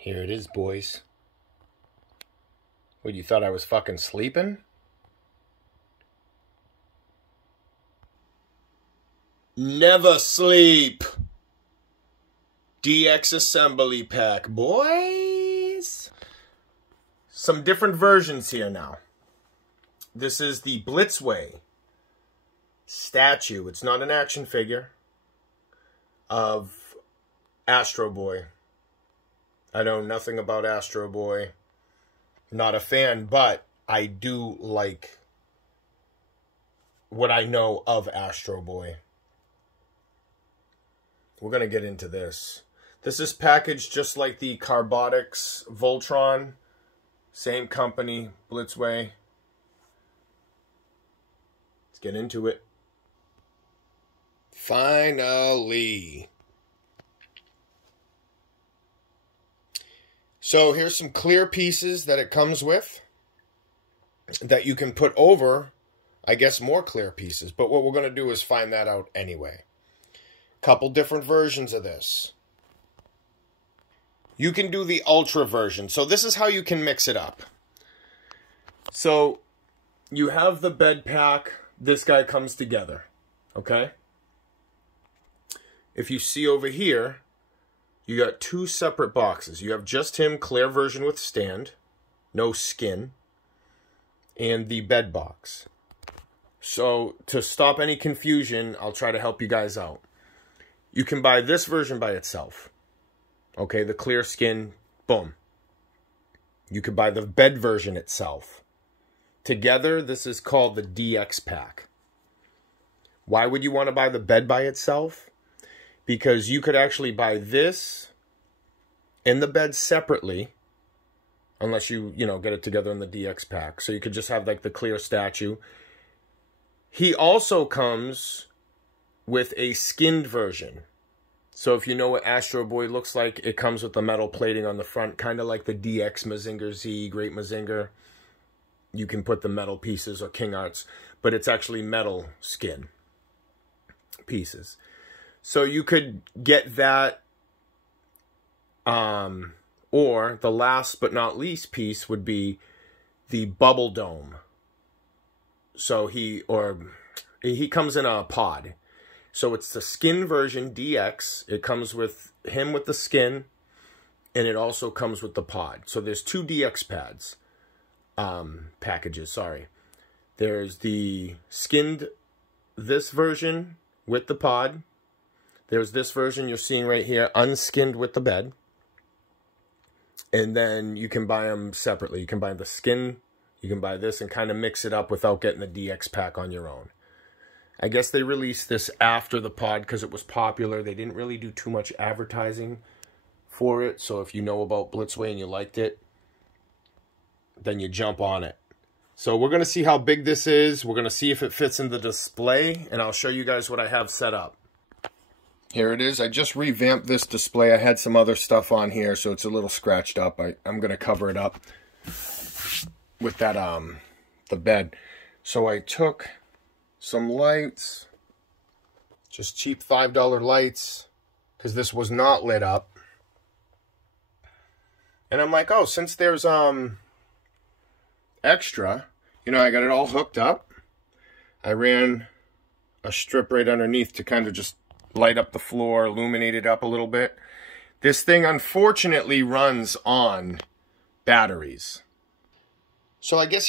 Here it is, boys. What, you thought I was fucking sleeping? Never sleep. DX assembly pack, boys. Some different versions here now. This is the Blitzway statue. It's not an action figure of Astroboy. I know nothing about Astroboy. Not a fan, but I do like what I know of Astroboy. We're going to get into this. This is packaged just like the Carbotics Voltron. Same company, Blitzway. Let's get into it. Finally. So here's some clear pieces that it comes with that you can put over, I guess, more clear pieces. But what we're going to do is find that out anyway. Couple different versions of this. You can do the Ultra version. So this is how you can mix it up. So you have the bed pack. This guy comes together. Okay? If you see over here, you got two separate boxes. You have just him, clear version with stand, no skin, and the bed box. So to stop any confusion, I'll try to help you guys out. You can buy this version by itself. Okay, the clear skin, boom. You could buy the bed version itself. Together, this is called the DX pack. Why would you want to buy the bed by itself? Because you could actually buy this and the bed separately, unless you get it together in the DX pack. So you could just have like the clear statue. He also comes with a skinned version. So if you know what Astroboy looks like, it comes with the metal plating on the front, kind of like the DX Mazinger Z, Great Mazinger. You can put the metal pieces or King Arts, but it's actually metal skin pieces. So you could get that, or the last but not least piece would be the Bubble Dome. So he comes in a pod. So it's the skin version, DX. It comes with him with the skin, and it also comes with the pod. So there's two DX pads, packages, sorry. There's the skinned, this version with the pod. There's this version you're seeing right here, unskinned with the bed. And then you can buy them separately. You can buy the skin, you can buy this, and kind of mix it up without getting the DX pack on your own. I guess they released this after the pod because it was popular. They didn't really do too much advertising for it. So if you know about Blitzway and you liked it, then you jump on it. So we're going to see how big this is. We're going to see if it fits in the display. And I'll show you guys what I have set up. Here it is. I just revamped this display. I had some other stuff on here, so it's a little scratched up. I'm going to cover it up with that the bed. So I took some lights, just cheap $5 lights, because this was not lit up. And I'm like, oh, since there's extra, I got it all hooked up. I ran a strip right underneath to kind of just light up the floor, illuminate it up a little bit. This thing unfortunately runs on batteries. So I guess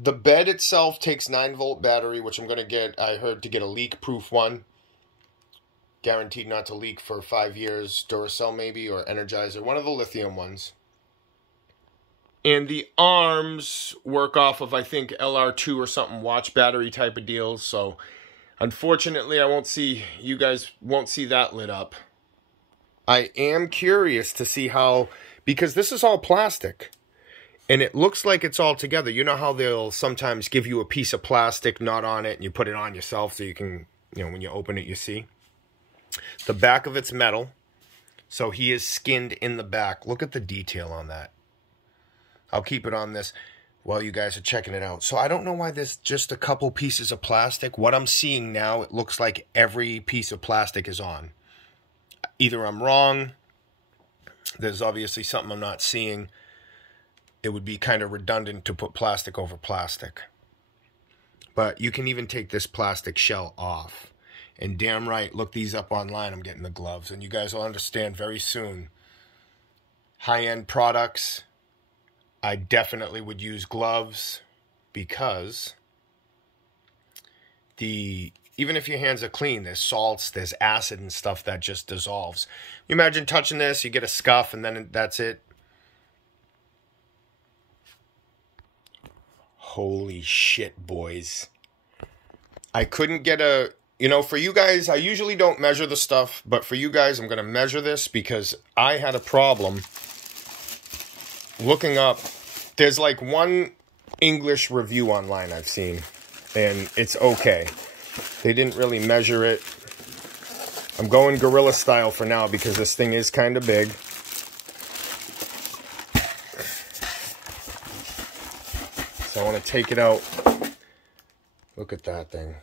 the bed itself takes 9-volt battery, which I'm going to get, I heard, to get a leak-proof one. Guaranteed not to leak for 5 years. Duracell maybe, or Energizer. One of the lithium ones. And the arms work off of, I think, LR2 or something, watch battery type of deals. So, unfortunately, you guys won't see that lit up. I am curious to see how, because this is all plastic. And it looks like it's all together. You know how they'll sometimes give you a piece of plastic not on it, and you put it on yourself so you can, when you open it, you see. The back of it's metal. So he is skinned in the back. Look at the detail on that. I'll keep it on this while you guys are checking it out. So I don't know why there's just a couple pieces of plastic. What I'm seeing now, it looks like every piece of plastic is on. Either I'm wrong, There's obviously something I'm not seeing. It would be kind of redundant to put plastic over plastic. But you can even take this plastic shell off. And damn right, look these up online. I'm getting the gloves. And you guys will understand very soon. High-end products, I definitely would use gloves because even if your hands are clean, there's salts, there's acid and stuff that just dissolves. You imagine touching this, you get a scuff, and then that's it. Holy shit, boys. I couldn't get a... You know, for you guys, I usually don't measure the stuff, but for you guys, I'm going to measure this because I had a problem looking up. There's like one English review online I've seen, and it's okay. They didn't really measure it. I'm going gorilla style for now because this thing is kind of big. So I want to take it out. Look at that thing.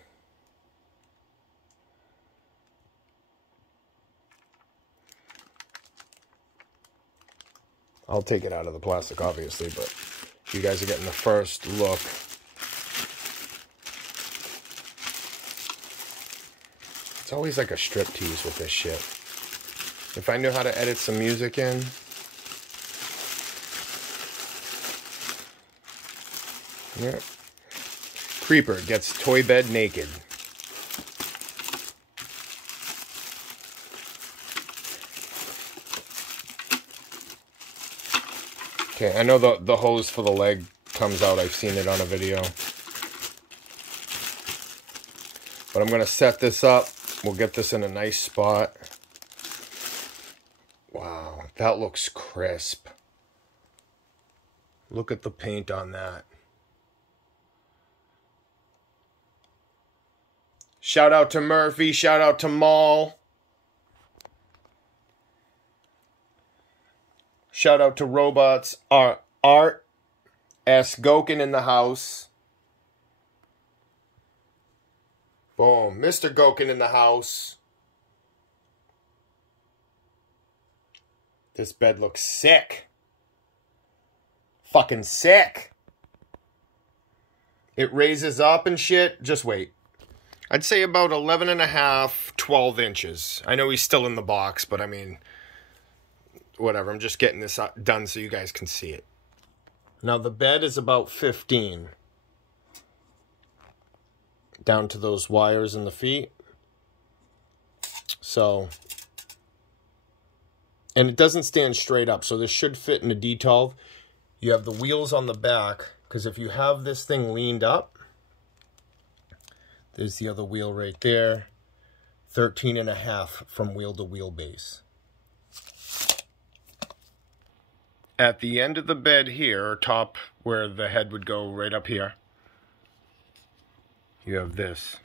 I'll take it out of the plastic, obviously, but you guys are getting the first look. It's always like a strip tease with this shit. If I knew how to edit some music in. Yep. Creeper gets toy bed naked. Okay, I know the hose for the leg comes out. I've seen it on a video. But I'm going to set this up. We'll get this in a nice spot. Wow, that looks crisp. Look at the paint on that. Shout out to Murphy. Shout out to Maul. Shout out to Robots. Art S. Gokin in the house. Boom. Mr. Gokin in the house. This bed looks sick. Fucking sick. It raises up and shit. Just wait. I'd say about 11 and a half, 12 inches. I know he's still in the box, but I mean, whatever. I'm just getting this done so you guys can see it. Now the bed is about 15. Down to those wires in the feet. So, and it doesn't stand straight up, so this should fit in a D12. You have the wheels on the back, because if you have this thing leaned up, there's the other wheel right there. 13 and a half from wheel to wheelbase. At the end of the bed here, or top where the head would go right up here, you have this.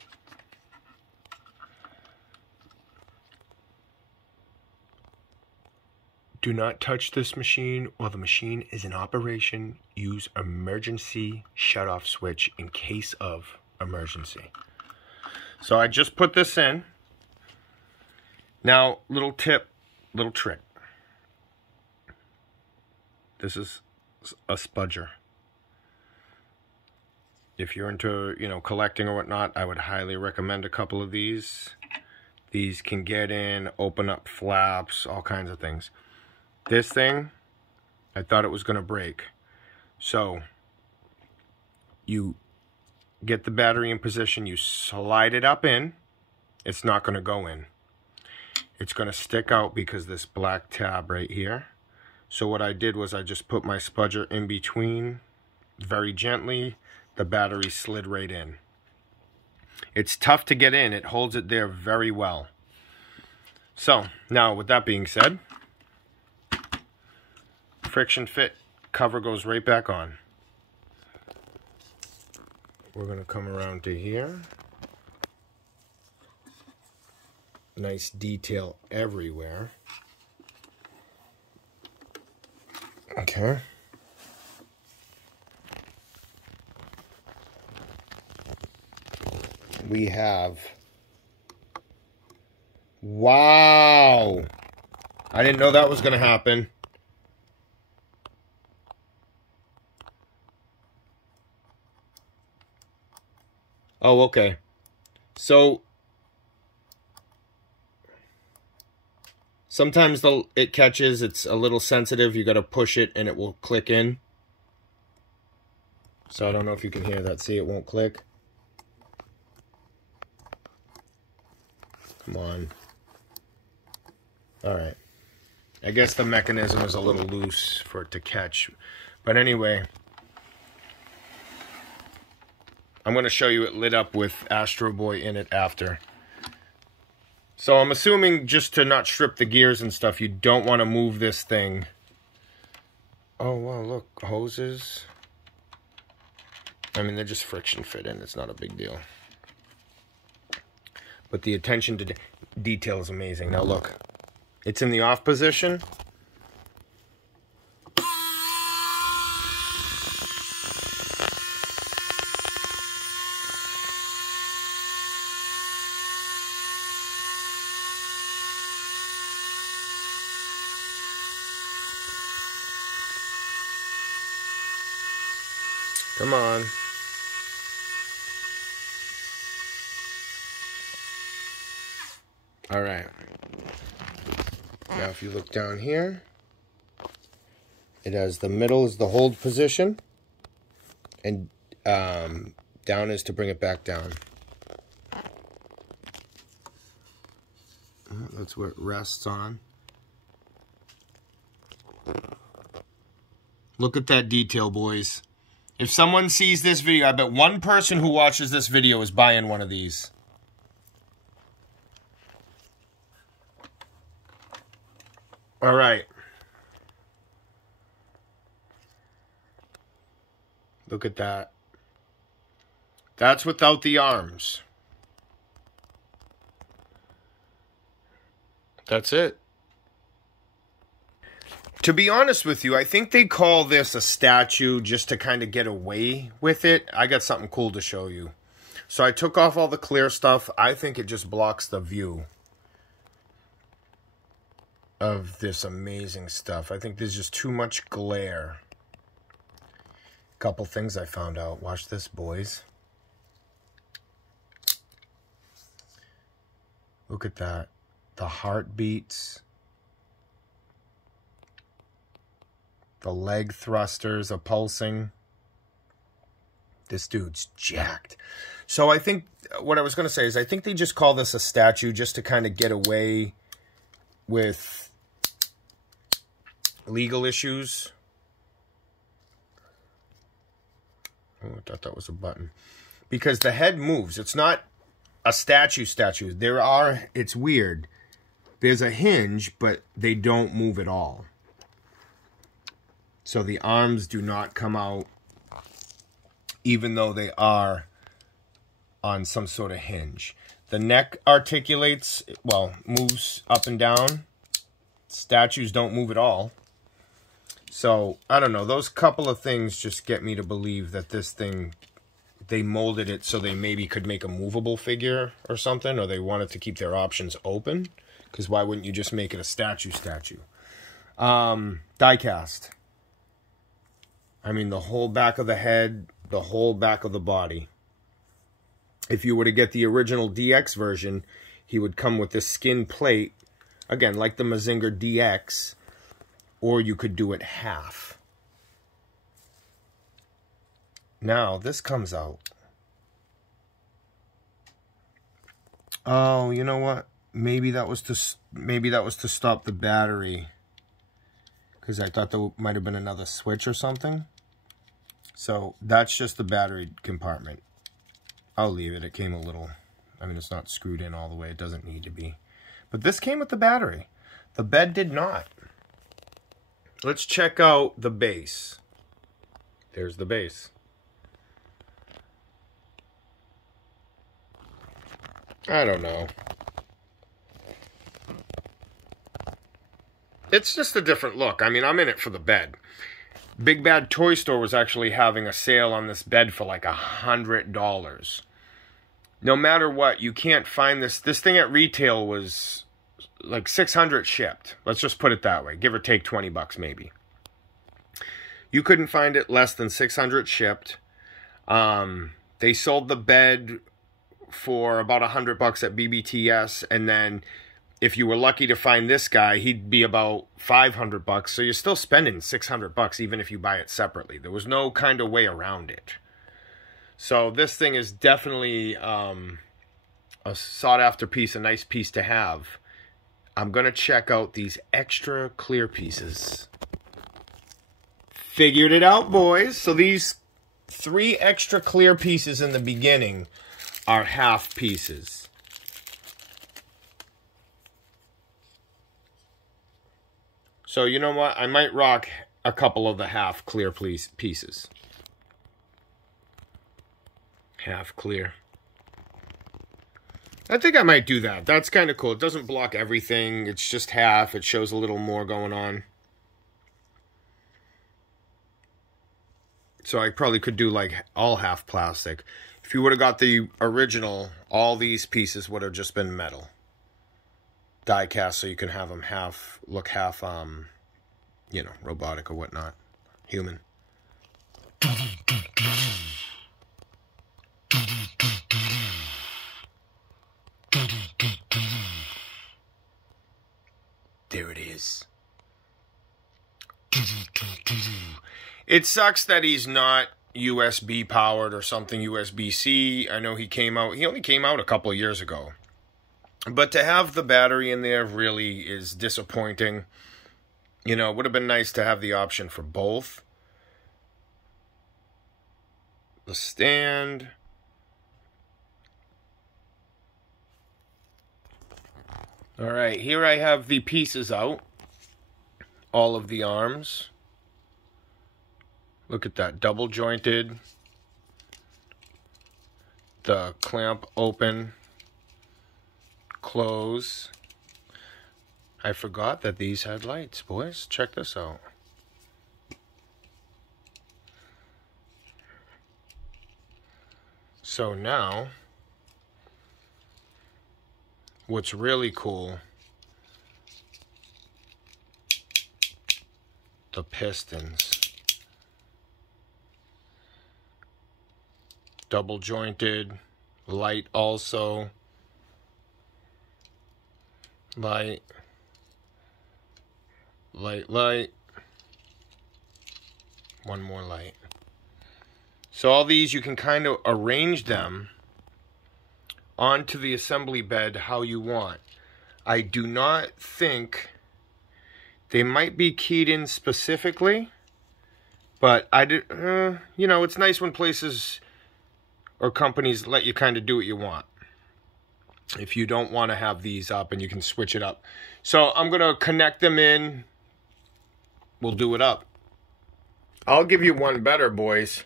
Do not touch this machine while the machine is in operation. Use emergency shut-off switch in case of emergency. So I just put this in. Now, little tip, little trick. This is a spudger. If you're into, you know, collecting or whatnot, I would highly recommend a couple of these. These can get in, open up flaps, all kinds of things. This thing, I thought it was going to break. So, you get the battery in position, you slide it up in. It's not going to go in. It's going to stick out because this black tab right here. So what I did was I just put my spudger in between very gently. The battery slid right in. It's tough to get in. It holds it there very well. So, now with that being said, friction fit cover goes right back on. We're going to come around to here. Nice detail everywhere. Okay. We have, wow, I didn't know that was going to happen. Oh, okay. So sometimes it catches, it's a little sensitive. You got to push it and it will click in. So I don't know if you can hear that. See, it won't click. Come on. All right. I guess the mechanism is a little loose for it to catch. But anyway, I'm going to show you it lit up with Astroboy in it after. So I'm assuming, just to not strip the gears and stuff, you don't want to move this thing. Oh, wow, look, hoses. I mean, they're just friction fit in. It's not a big deal. But the attention to detail is amazing. Now look, it's in the off position. Come on. All right. Now if you look down here, it has the middle is the hold position, and down is to bring it back down. That's where it rests on. Look at that detail, boys. If someone sees this video, I bet one person who watches this video is buying one of these. All right. Look at that. That's without the arms. That's it. To be honest with you, I think they call this a statue just to kind of get away with it. I got something cool to show you. So I took off all the clear stuff. I think it just blocks the view of this amazing stuff. I think there's just too much glare. Couple things I found out. Watch this, boys. Look at that. The heartbeats. The leg thrusters are pulsing. This dude's jacked. So I think, what I was going to say is, I think they just call this a statue just to kind of get away with legal issues. Oh, I thought that was a button. Because the head moves. It's not a statue. It's weird. There's a hinge, but they don't move at all. So the arms do not come out, even though they are on some sort of hinge. The neck articulates, well, moves up and down. Statues don't move at all. So, I don't know. Those couple of things just get me to believe that this thing, they molded it so they maybe could make a movable figure or something, or they wanted to keep their options open. Because why wouldn't you just make it a statue? Die cast. I mean, the whole back of the head, the whole back of the body. If you were to get the original DX version, he would come with this skin plate, again, like the Mazinger DX, or you could do it half. Now, this comes out. Oh, you know what? Maybe that was to stop the battery. Because I thought there might have been another switch or something. So that's just the battery compartment. I'll leave it. It came a little, I mean, it's not screwed in all the way. It doesn't need to be. But this came with the battery. The bed did not. Let's check out the base. There's the base. I don't know. It's just a different look. I mean, I'm in it for the bed. Big Bad Toy Store was actually having a sale on this bed for like $100. No matter what, you can't find this. This thing at retail was like 600 shipped. Let's just put it that way. Give or take 20 bucks maybe. You couldn't find it less than 600 shipped. They sold the bed for about 100 bucks at BBTS, and then if you were lucky to find this guy, he'd be about 500 bucks. So you're still spending 600 bucks even if you buy it separately. There was no kind of way around it. So this thing is definitely a sought-after piece, a nice piece to have. I'm going to check out these extra clear pieces. Figured it out, boys. So these 3 extra clear pieces in the beginning are half pieces. So you know what? I might rock a couple of the half clear pieces. Half clear. I think I might do that. That's kind of cool. It doesn't block everything. It's just half. It shows a little more going on. So I probably could do like all half plastic. If you would have got the original, all these pieces would have just been metal. Die cast, so you can have them look half, you know, robotic or whatnot. Human. There it is. It sucks that he's not USB powered or something USB-C. I know he only came out a couple of years ago. But to have the battery in there really is disappointing. You know, it would have been nice to have the option for both. The stand. All right, here I have the pieces out. All of the arms. Look at that, double jointed. The clamp open, close. I forgot that these had lights, boys. Check this out. So now, what's really cool, the pistons. Double jointed, light also. Light. Light, light. One more light. So all these, you can kind of arrange them onto the assembly bed how you want. I do not think they might be keyed in specifically, but I did, you know, it's nice when places or companies let you kind of do what you want. If you don't want to have these up, and you can switch it up. So I'm going to connect them in. We'll do it up. I'll give you one better, boys.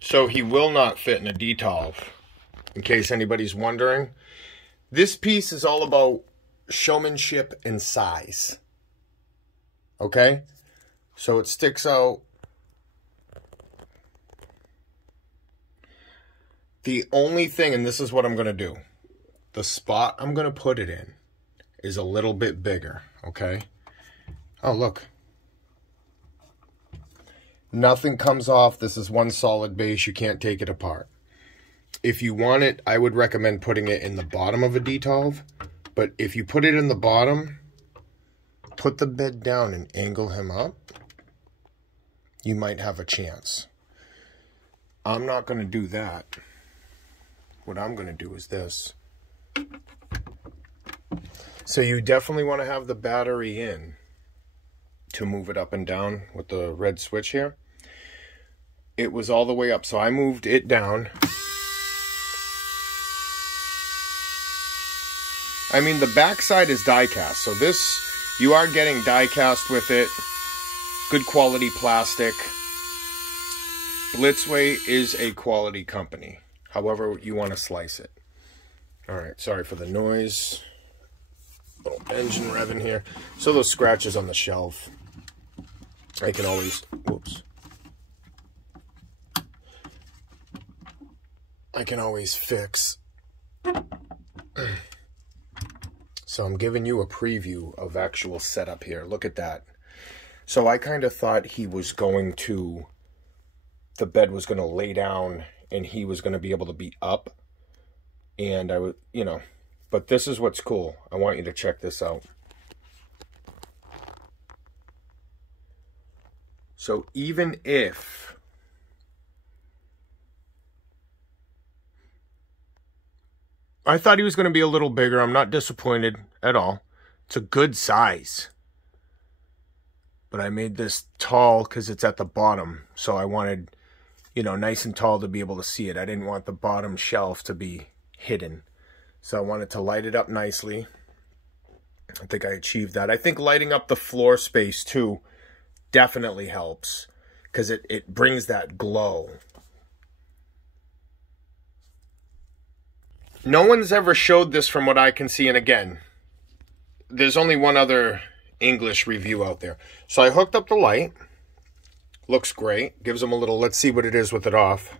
So he will not fit in a D12, in case anybody's wondering. This piece is all about showmanship and size. Okay? So it sticks out. The only thing, and this is what I'm going to do, the spot I'm going to put it in is a little bit bigger, okay? Oh, look. Nothing comes off. This is one solid base. You can't take it apart. If you want it, I would recommend putting it in the bottom of a D12. But if you put it in the bottom, put the bed down and angle him up, you might have a chance. I'm not going to do that. What I'm going to do is this. So you definitely want to have the battery in to move it up and down with the red switch here. It was all the way up, so I moved it down. I mean, the backside is die cast, so this, you are getting die cast with it. Good quality plastic. Blitzway is a quality company, however you want to slice it. All right, sorry for the noise. Little engine revving here. So those scratches on the shelf, I can always, whoops. I can always fix. So I'm giving you a preview of actual setup here. Look at that. So I kind of thought he was going to, the bed was going to lay down and he was going to be able to be up. And I would, you know, but this is what's cool. I want you to check this out. So even if I thought he was going to be a little bigger, I'm not disappointed at all. It's a good size. But I made this tall because it's at the bottom. So I wanted, you know, nice and tall to be able to see it. I didn't want the bottom shelf to be hidden. So I wanted to light it up nicely. I think I achieved that. I think lighting up the floor space too definitely helps because it brings that glow. No one's ever showed this from what I can see. And again, there's only one other English review out there. So I hooked up the light. Looks great. Gives them a little, let's see what it is with it off.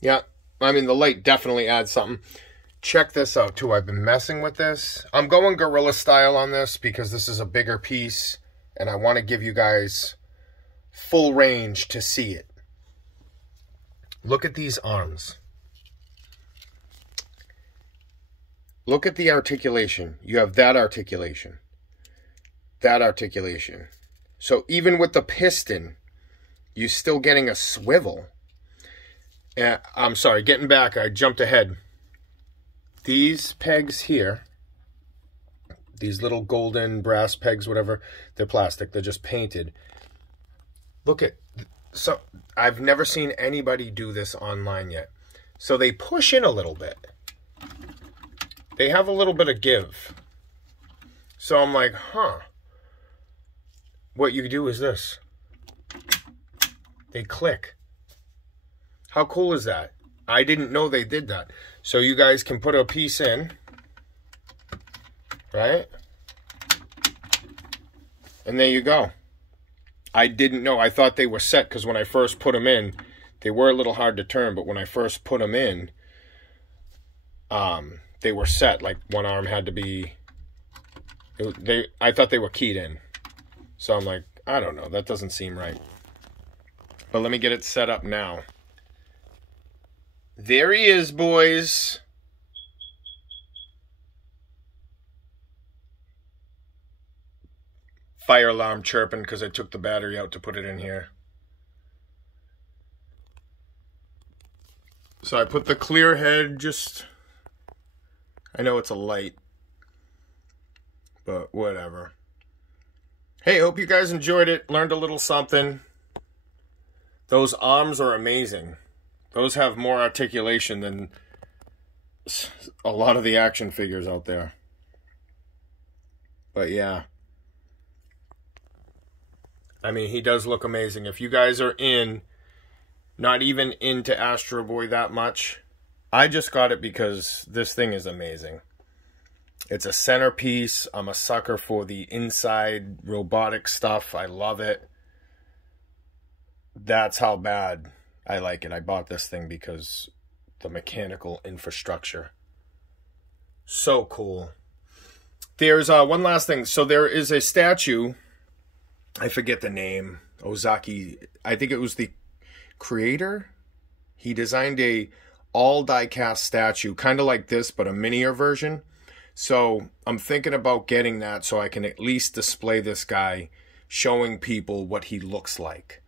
Yeah, I mean, the light definitely adds something. Check this out, too. I've been messing with this. I'm going gorilla style on this because this is a bigger piece, and I want to give you guys full range to see it. Look at these arms. Look at the articulation. You have that articulation. That articulation. So even with the piston, you're still getting a swivel. I'm sorry, getting back, I jumped ahead. These pegs here, these little golden brass pegs, whatever, they're plastic, they're just painted. Look at, so I've never seen anybody do this online yet. So they push in a little bit. They have a little bit of give. So I'm like, huh. What you do is this. They click. How cool is that? I didn't know they did that. So you guys can put a piece in, right? And there you go. I didn't know. I thought they were set because when I first put them in, they were a little hard to turn. But when I first put them in, they were set. Like one arm had to be, I thought they were keyed in. So I'm like, I don't know. That doesn't seem right. But let me get it set up now. There he is, boys. Fire alarm chirping because I took the battery out to put it in here. So I put the clear head just... I know it's a light, but whatever. Hey, hope you guys enjoyed it. Learned a little something. Those arms are amazing. Those have more articulation than a lot of the action figures out there. But yeah. I mean, he does look amazing. If you guys are not even into Astro Boy that much, I just got it because this thing is amazing. It's a centerpiece. I'm a sucker for the inside robotic stuff. I love it. That's how bad I like it. I bought this thing because the mechanical infrastructure. So cool. There's one last thing. So there is a statue. I forget the name. Ozaki. I think it was the creator. He designed a all die-cast statue. Kind of like this, but a miniature version. So I'm thinking about getting that so I can at least display this guy, showing people what he looks like.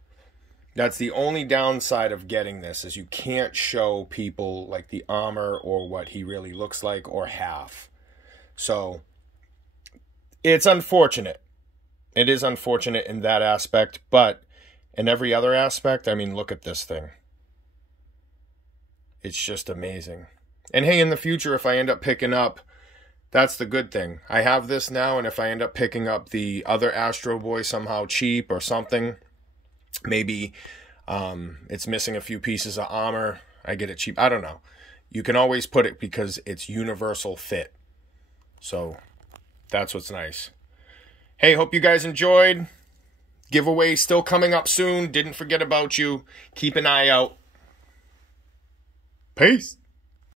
That's the only downside of getting this, is you can't show people like the armor or what he really looks like or half. So it's unfortunate. It is unfortunate in that aspect, but in every other aspect, I mean, look at this thing. It's just amazing. And hey, in the future, if I end up picking up, that's the good thing. I have this now, and if I end up picking up the other Astro Boy somehow cheap or something, maybe it's missing a few pieces of armor, I get it cheap. I don't know. You can always put it because it's universal fit. So that's what's nice. Hey, hope you guys enjoyed. Giveaway still coming up soon. Didn't forget about you. Keep an eye out. Peace.